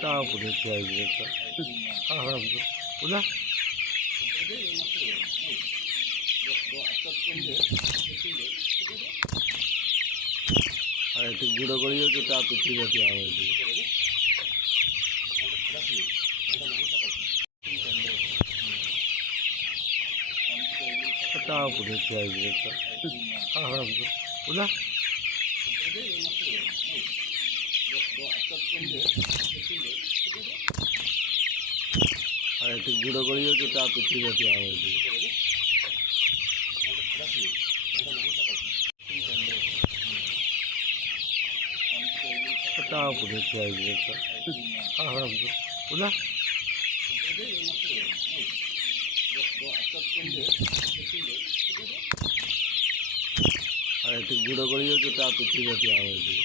पुढे ठेवायचं पुन्हा ते गुडं गळी होते त्या पिठी आवडली पुढे ठेवायचं पुन्हा ते गुडं गळी होते त्या पिठी आवडली पुढे ठेवायचं पुन्हा ते गुडं गळी होते त्या पिठी आवडली